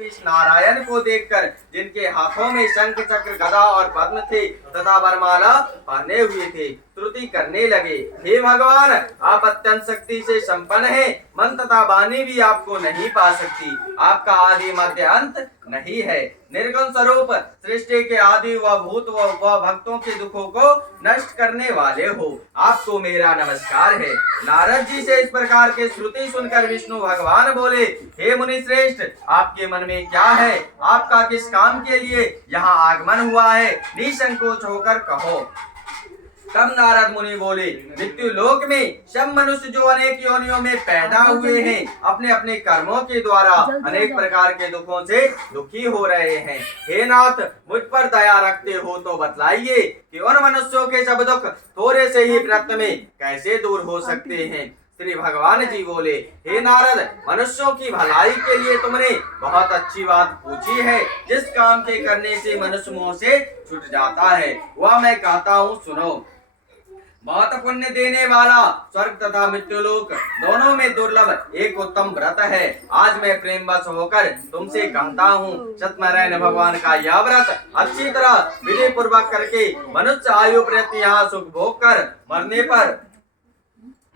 इस नारायण को देखकर, जिनके हाथों में शंख चक्र गदा और पद्म थे तथा वरमाला पहने हुए थे, स्तुति करने लगे। हे भगवान, आप अत्यंत शक्ति से संपन्न हैं, मन तथा वाणी भी आपको नहीं पा सकती। आपका आदि मध्य अंत नहीं है। निर्गुण स्वरूप सृष्टि के आदि व भूत व भक्तों के दुखों को नष्ट करने वाले हो, आपको मेरा नमस्कार है। नारद जी से इस प्रकार के श्रुति सुनकर विष्णु भगवान बोले, हे मुनि श्रेष्ठ, आपके मन में क्या है? आपका किस काम के लिए यहाँ आगमन हुआ है? निसंकोच होकर कहो। तब नारद मुनि बोले, मृत्यु लोक में सब मनुष्य जो अनेक योनियों में पैदा हुए हैं, अपने अपने कर्मों के द्वारा अनेक प्रकार के दुखों से दुखी हो रहे हैं। हे नाथ, मुझ पर दया रखते हो तो बतलाइए कि उन मनुष्यों के सब दुख थोड़े से ही व्रत में कैसे दूर हो सकते हैं। श्री भगवान जी बोले, हे नारद, मनुष्यों की भलाई के लिए तुमने बहुत अच्छी बात पूछी है। जिस काम के करने से मनुष्य मोह से छूट जाता है, वह मैं कहता हूँ, सुनो। बहुत पुण्य देने वाला स्वर्ग तथा मृत्युलोक दोनों में दुर्लभ एक उत्तम व्रत है। आज मैं प्रेमवश होकर तुमसे कहता हूँ, सत्यनारायण भगवान का यह व्रत अच्छी तरह विधि पूर्वक करके मनुष्य आयु प्रति यहाँ सुख भोग कर मरने पर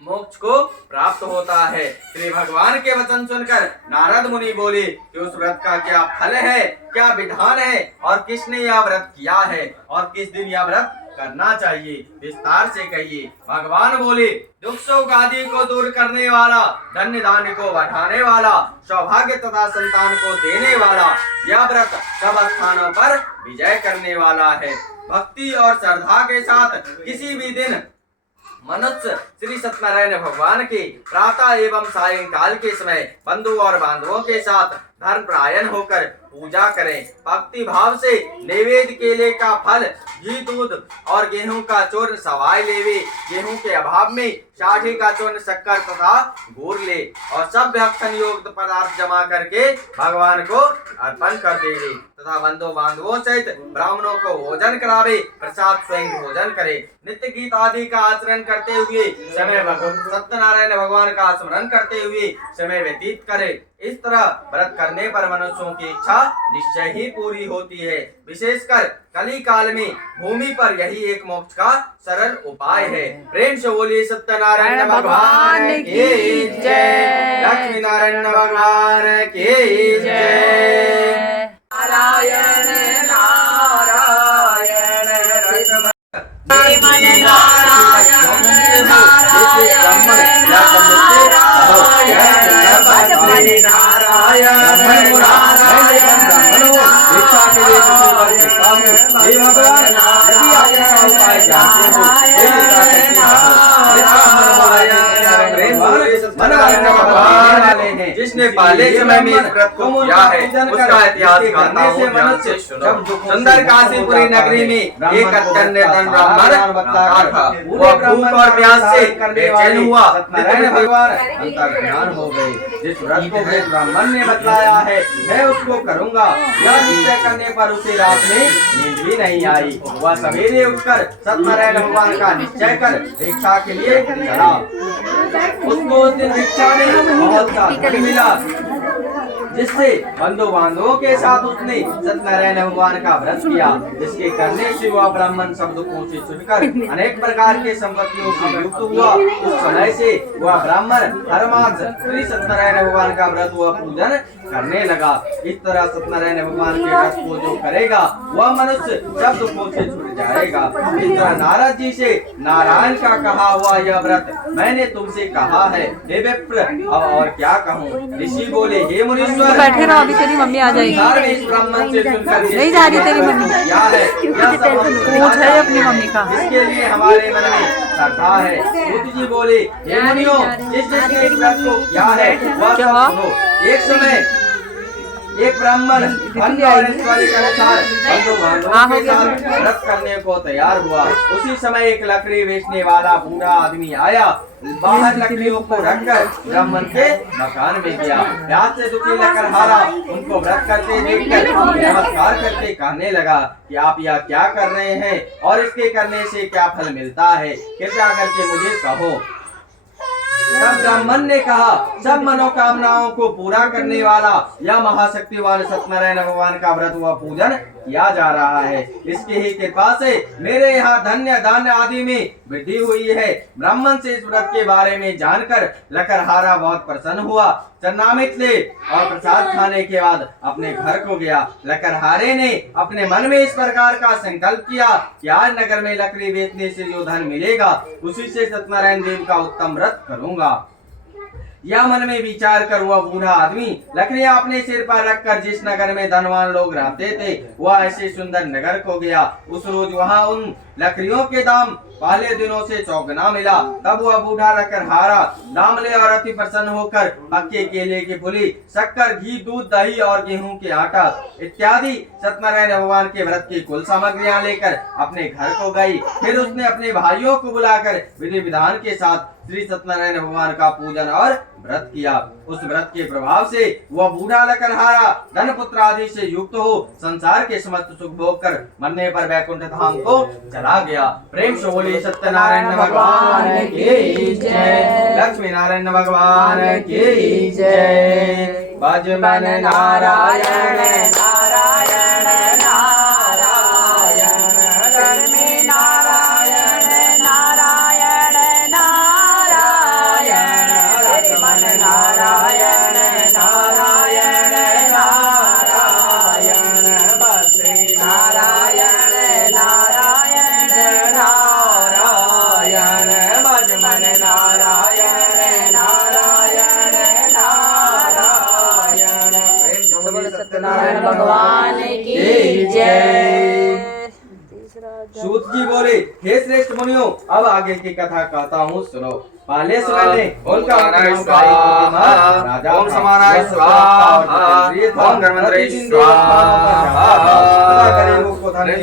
मोक्ष को प्राप्त होता है। श्री भगवान के वचन सुनकर नारद मुनि बोले कि उस व्रत का क्या फल है, क्या विधान है और किसने यह व्रत किया है और किस दिन यह व्रत करना चाहिए, विस्तार से कहिए। भगवान बोले, दुख शोक आदि को दूर करने वाला, धन्य धान्य को बढ़ाने वाला, सौभाग्य तथा संतान को देने वाला यह व्रत सब स्थानों पर विजय करने वाला है। भक्ति और श्रद्धा के साथ किसी भी दिन मनुष्य श्री सत्यनारायण भगवान के प्रातः एवं सायंकाल के समय बंधु और बांधवों के साथ धर्म परायण होकर पूजा करें। भक्ति भाव से नैवेद्य केले का फल, घी, दूध और गेहूं का चूर्ण सवाई लेवे। गेहूं के अभाव में साठी का चूर्ण, शक्कर तथा गुड़ ले और सब भक्षण योग्य पदार्थ जमा करके भगवान को अर्पण कर देवे तथा बंधु बांधवों सहित ब्राह्मणों को भोजन करावे। प्रसाद स्वयं भोजन करे। नित्य गीत आदि का आचरण करते हुए समय सत्यनारायण भगवान का स्मरण करते हुए समय व्यतीत करे। इस तरह व्रत करने पर मनुष्यों की इच्छा निश्चय ही पूरी होती है। विशेषकर कली काल में भूमि पर यही एक मोक्ष का सरल उपाय है। प्रेम से बोलिए सत्यनारायण भगवान की जय, लक्ष्मी नारायण भगवान की जय। नारायण नारायण नारायण जिसने पहले समय में इस व्रत को किया है उसका इतिहास कहता हूँ, ध्यान से सुनो। सुंदर काशीपुरी नगरी में एक अत्यंत धन ब्राह्मण था। वह भूख और प्यास से बेचैन हुआ। नित्य भगवान अंतर्ध्यान हो गए। जिस व्रत को वे ब्राह्मण ने बतलाया है मैं उसको करूँगा, यह निश्चय करने पर उसे रात में नींद भी नहीं आई। वह सवेरे उठकर सत्यनारायण भगवान का निश्चय कर भिक्षा के लिए चला। उसको उस दिन भिक्षा में बहुत सा धन मिला, जिससे बंधु बांधवों के साथ उसने सत्यनारायण भगवान का व्रत किया, जिसके करने से वह ब्राह्मण सब दुखों से छुटकर अनेक प्रकार के संपत्तियों से युक्त हुआ। उस समय से वह ब्राह्मण हर मास श्री सत्यनारायण भगवान का व्रत व पूजन करने लगा। इस तरह सत्यनारायण भगवान के व्रत को जो करेगा वह मनुष्य सब दुखों से छूट जाएगा। इस तरह नारद जी से नारायण का कहा हुआ यह व्रत मैंने तुमसे कहा है। हे विप्र, और क्या कहूँ। ऋषि बोले, हे मुनीश्वर, बैठे रहो, अभी तेरी मम्मी आ जाएगी। इस ब्राह्मण से सुनकर नहीं जा रही तेरी मम्मी, क्या है पूछ है अपनी मम्मी का। इसके लिए हमारे मन में श्रद्धा है। सूत जी बोले, हे मुनियों, जिसने इस व्रत को किया है वह सब सुनो। एक समय एक ब्राह्मण धन और ऐश्वर्य के अनुसार बंधु बांधवों के साथ व्रत करने को तैयार हुआ। उसी समय एक लकड़ी बेचने वाला बूढ़ा आदमी आया। बाहर लकड़ियों को रखकर ब्राह्मण के मकान में गया। प्यास से दुखी लकड़हारा उनको व्रत करते देखकर नमस्कार करके कहने लगा कि आप यह क्या कर रहे हैं और इसके करने से क्या फल मिलता है, कृपया करके मुझे कहो। तब ब्राह्मण ने कहा, सब मनोकामनाओं को पूरा करने वाला या महाशक्तिवान सत्यनारायण भगवान का व्रत व पूजन किया जा रहा है। इसकी ही कृपा से मेरे यहाँ धन्य दान आदि में वृद्धि हुई है। ब्राह्मण से इस व्रत के बारे में जानकर लकड़हारा बहुत प्रसन्न हुआ। चरणामृत ले और प्रसाद खाने के बाद अपने घर को गया। लकड़हारे ने अपने मन में इस प्रकार का संकल्प किया कि आज नगर में लकड़ी बेचने से जो धन मिलेगा उसी से सत्यनारायण देव का उत्तम व्रत करूंगा। यह मन में विचार कर वह बूढ़ा आदमी लकड़ियां अपने सिर पर रखकर जिस नगर में धनवान लोग रहते थे वह ऐसे सुंदर नगर को गया। उस रोज वहां उन लकड़ियों के दाम पहले दिनों से चौगुना मिला। तब वह बूढ़ा लकड़हारा दाम ले और अति प्रसन्न होकर पक्के केले की फुली, शक्कर, घी, दूध, दही और गेहूं के आटा इत्यादि सत्यनारायण भगवान के व्रत की कुल सामग्रियां लेकर अपने घर को गई। फिर उसने अपने भाइयों को बुलाकर विधि विधान के साथ श्री सत्यनारायण भगवान का पूजन और व्रत किया। उस व्रत के प्रभाव से वह बूढ़ा लकड़हारा धन पुत्र आदि से युक्त हो संसार के समस्त सुख भोग कर मरने पर वैकुंठ धाम को चला गया। प्रेम से बोले सत्यनारायण भगवान की जय, लक्ष्मी नारायण भगवान की जय। भज मन नारायण नारायण नारायण, लक्ष्मी नारायण नारायण नारायण, भज मन नारायण नारायण नारायण, भद्री नारायण नारायण नारायण, भज मन नारायण नारायण नारायण। सत्यनारायण भगवान की जय। सूत जी बोले, हे श्रेष्ठ मुनियों, अब आगे की कथा कहता हूँ, सुनो। पहले सुनने उनका राजा ओम समानाय स्वाहा, ओम धर्मंतरे स्वाहा, गरीबों को धन की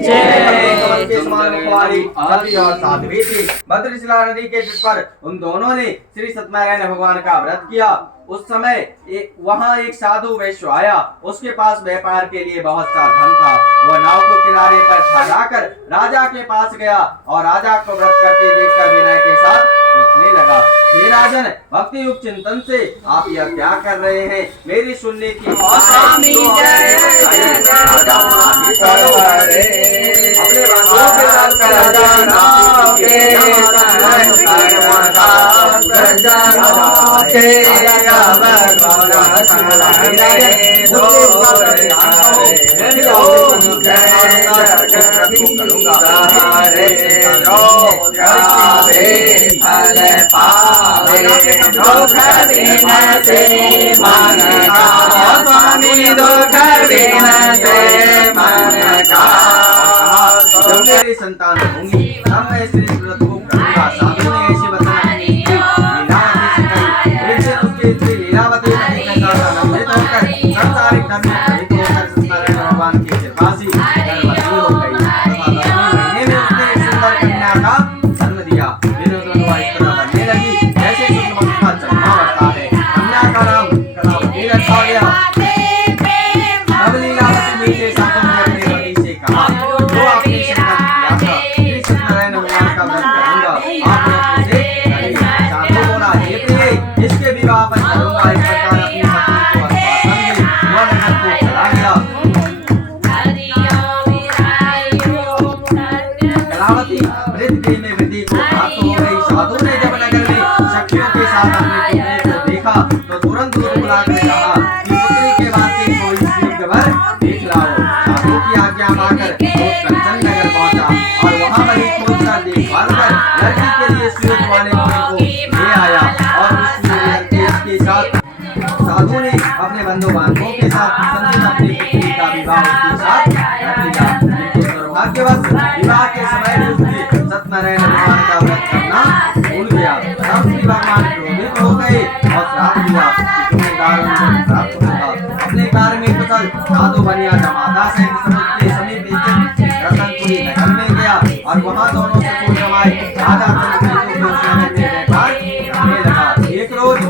जय। के समान मुखवाली सती और साध्वी थी। भद्रशिला नदी के तट पर उन दोनों ने श्री सत्यनारायण भगवान का व्रत किया। उस समय वहाँ एक साधु वैश्य आया। उसके पास व्यापार के लिए बहुत सा धन था। वह नाव को किनारे पर ठहराकर राजा के पास गया और राजा को व्रत करते देखकर विनय के साथ पूछने लगा, हे राजन, भक्ति युक्त चिंतन से आप यह क्या कर रहे हैं? मेरी सुनने की अपने बातों के साथ मेरी संतान होंगी तब मैं श्री व्रत को करूंगा। साधु ने ऐसी बताई उसके स्त्री लीलावती के साथ आनंदित होकर संसारिक धर्म में प्रवृत्त होकर सत्यनारायण भगवान की कृपा से गर्भवती हो गई तथा 10वें महीने में उसने एक सुंदर कन्या का जन्म दिया। फिर दोनों इस तरह बनने लगी जैसे शुक्ल का चंद्रमा बढ़ता है। कन्या का नाम कलावती रखा गया। तब लीलावती मीठे साधु ने अपने पति से कहा, जो आपने संकल्प किया था श्री सत्यनारायण भगवान का व्रत करूंगा, आप उसे करें। साधु बोला, हे प्रिय, इसके विवाह पर करूंगा। इस प्रकार अपनी पत्नी को आश्वासन दी। वह नगर को चला गया। कलावती वृद्धि में वृद्धि को प्राप्त हो गई। साधु ने जब नगर में सखियों के साथ अपनी पुत्री को देखा तो तुरंत दूर बुलाकर कहा कि पुत्री के वास्ते कोई शीघ्र वर देख लाओ। साधु की आज्ञा पाकर वो कंचन नगर पहुंचा और वहां बड़ी खोजकर देखभाल कर लड़की के लिए सूरज वाले मुनि को ले आया और उस लड़के के साथ साधु ने अपने बंधु बांधवों के साथ संचित अपनी पुत्री का विवाह उसके साथ कर लिया। किंतु दुर्भाग्यवश विवाह के समय भी उसने सत्यनारायण भगवान का व्रत करना भूल गया। तब श्री भगवान क्रोधित हो गए और श्राप दिया कि तुम्हें दारुण प्राप्त होगा। अपने कार्य में कुशल साधु बनिया जमाता से समुद्र के समीप स्थित रतनपुरी नगर में गया और वहां दोनों से कुल जमाए राजा चंद्रकेतु के सेवन में व्यापार करने लगा। एक रोज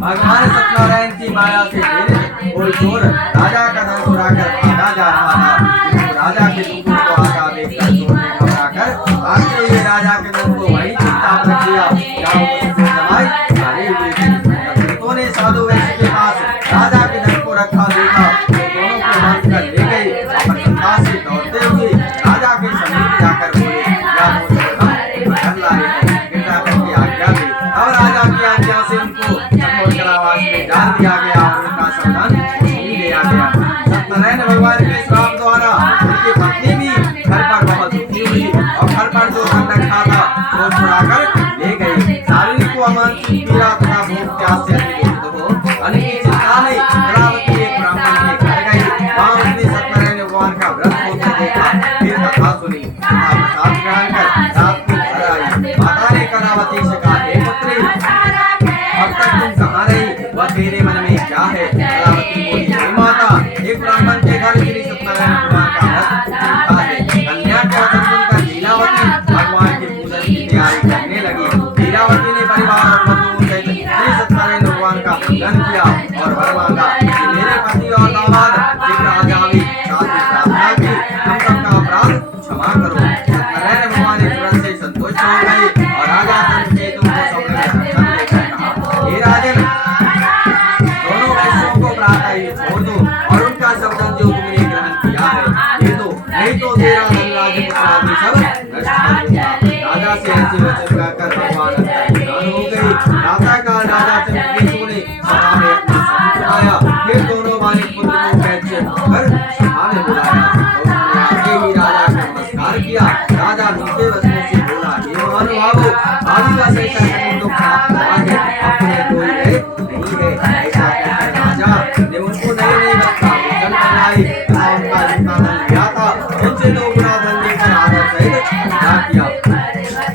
भगवान सत्यनारायण की माया से प्रेरित कोई चोर राजा का धन चुराकर भागा जा रहा था। किंतु राजा के दूतों को आता देखकर चोर ने घबराकर भागते हुए राजा के धन को वहीं जान दिया गया और उनका सावधान भी लिया गया। सत्यनारायण भगवान के श्राप द्वारा उनकी पत्नी भी घर पर बहुत दुखी हुई और घर पर जो धन रखा था वो छुड़ाकर ले गई। शारीरिक व मानसिक पीड़ा तथा भूख प्यास से अतिग्रस्त हो अन्न की चिंता में कलावती एक ब्राह्मण के घर गई। वहाँ उसने सत्यनारायण भगवान का व्रत होते देखा, फिर कथा सुनी तथा प्रसाद ग्रहण कर रात को घर आई। माता ने कलावती से कहा, हे पुत्री, अब तक तुम कहाँ रही व तेरे मन में क्या है? कलावती बोली, हे माता, एक ब्राह्मण के घर श्री सत्यनारायण भगवान का व्रत देखा है। कन्या के वचन सुनकर लीलावती भगवान के पूजन की तैयारी करने लगी। लीलावती ने परिवार और बंधुओं सहित श्री सत्यनारायण भगवान का पूजन किया और वर मांगा कि मेरे पति और दामाद शीघ्र आ जावे। साथ ही प्रार्थना की, हम सबका अपराध क्षमा करो। सत्यनारायण भगवान इस व्रत से संतुष्ट हो गए और राजा धर्मकेतु को सौंपने दर्शन देकर कहा, हे राजन, दोनों वैश्यों को प्रातः ही छोड़ दो और उनका शब्दन जो तुमने ग्रहण किया है दे दो, नहीं तो तेरा धन राज्य पुत्रादि सब नष्ट कर दूंगा। राजा से ऐसे वचन कहकर भगवान अंतर्ध्यान हो गई। राजा का राजा चंद्रकेतु ने सभा में अपना शब्द चुकाया। फिर दोनों बालिक पुत्र को कैसे होकर सभा में बुलाया और उन्होंने आगे ही राजा को नमस्कार किया। राजा नीचे वचनों से बोला, हे महानुभावों, आदिवासी से कहकर दुख प्राप्त हुआ है, अपने कोई है नहीं है। ऐसा कहकर राजा ने उनको नए नए वस्त्र भोजन कराए तथा उनका जितना धन लिया था उनसे 2 गुना धन देकर आदर सहित विदा किया।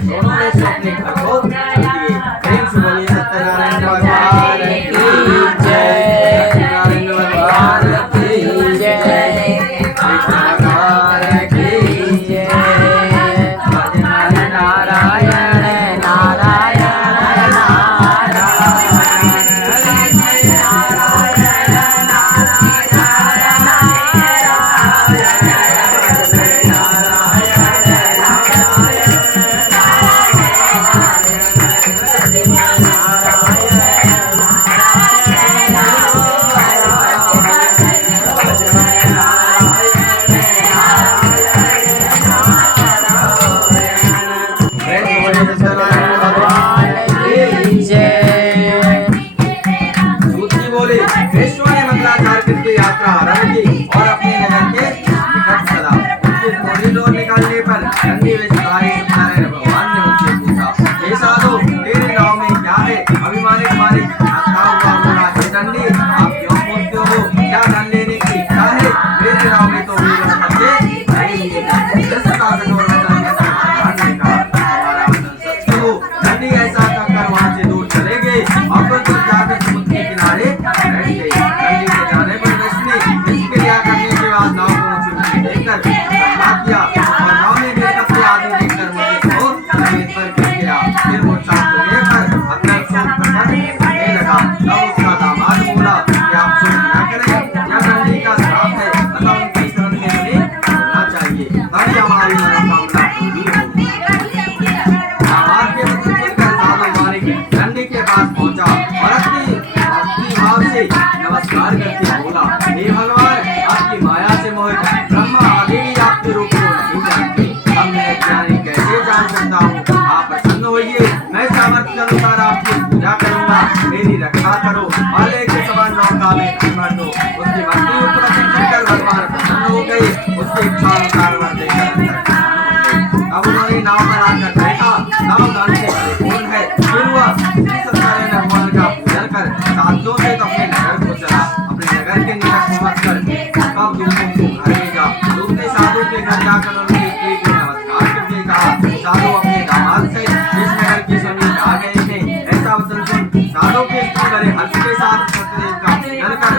दोनों ने अपने घर को चल दिए। प्रेम से बोलिए सत्यनारायण भगवान की जय। सत्यनारायण भगवान की जय। कृष्ण भगवान की जय। नारायण नारायण नारायण नमस्कार करके बोला, हे भगवान, आपकी माया से मोहित ब्रह्मा आदि भी आपके रूप को नहीं जानते। अब मैं ज्ञानी कैसे जान सकता हूँ? आप प्रसन्न होइए, मैं सामर्थ्य अनुसार आपकी पूजा करूंगा। मेरी रक्षा करो। माले के समान नौका में भर दो। उसकी भक्ति युक्त वचन सुनकर भगवान प्रसन्न हो गए। उसकी इच्छा अनुसार वर देकर अब उन्होंने नाव बनाकर देखा, नाव दान से परिपूर्ण है। फिर वह सत्यनारायण भगवान का पूजन कर साधुओं से अपने नगर को चला। अपने नगर के निकट पहुंचकर अब दूसरों को घर ले जा। दूसरे साधु के घर जाकर उनकी स्त्री को नमस्कार करके कहा, साधु अपने दामाद से इस नगर की समीप आ गए थे। ऐसा वचन सुन साधु के स्त्री बड़े हर्ष के साथ सत्यदेव का पूजन कर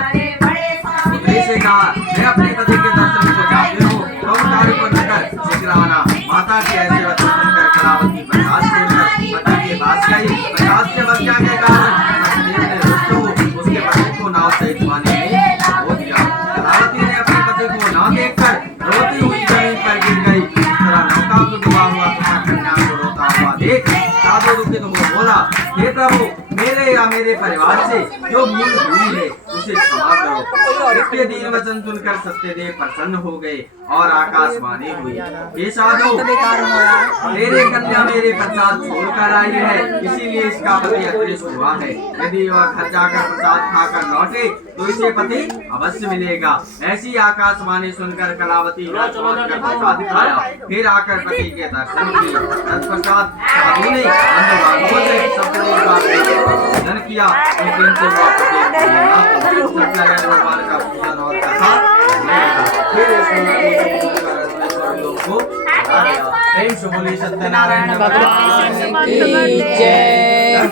पुत्री से कहा, मैं अपने पति के दर्शन को चाहती हूँ, तुम कार्य को लेकर शीघ्र आना। माता के ऐसे वचन सुनकर कलावती प्रसाद छोड़कर पति के पास गई। प्रसाद के बच जाने के कारण सत्यदेव ने रुष्ट हो उसके पति को नाव सहित पानी में खो दिया। कलावती ने अपने पति को न देखकर रोती हुई जमीन पर गिर गई। इस तरह नौका को डूबा हुआ तथा कन्या को रोता हुआ देख साधु दुखित हो बोला, हे प्रभु, मेरे या मेरे परिवार से जो भूल हुई है उसे क्षमा करो। इसके दीन वचन सुनकर सत्यदेव प्रसन्न हो गए और आकाशवाणी हुई, हे साधु, तेरे कन्या मेरे प्रसाद छोड़कर आई है, इसीलिए इसका पति अदृश्य हुआ है। यदि वह घर जाकर प्रसाद खाकर लौटे तो इसे पति अवश्य मिलेगा। ऐसी आकाशवाणी सुनकर कलावती कर प्रसाद खाया, फिर आकर पति के दर्शन किए। तत्पश्चात साधु ने अन्य बालकों से सत्यदेव का पूजन किया। उस दिन से वह सत्यनारायण भगवान का पूजन और कथा फिर लोग को प्रेम से बोले सत्यनारायण भगवान की जय।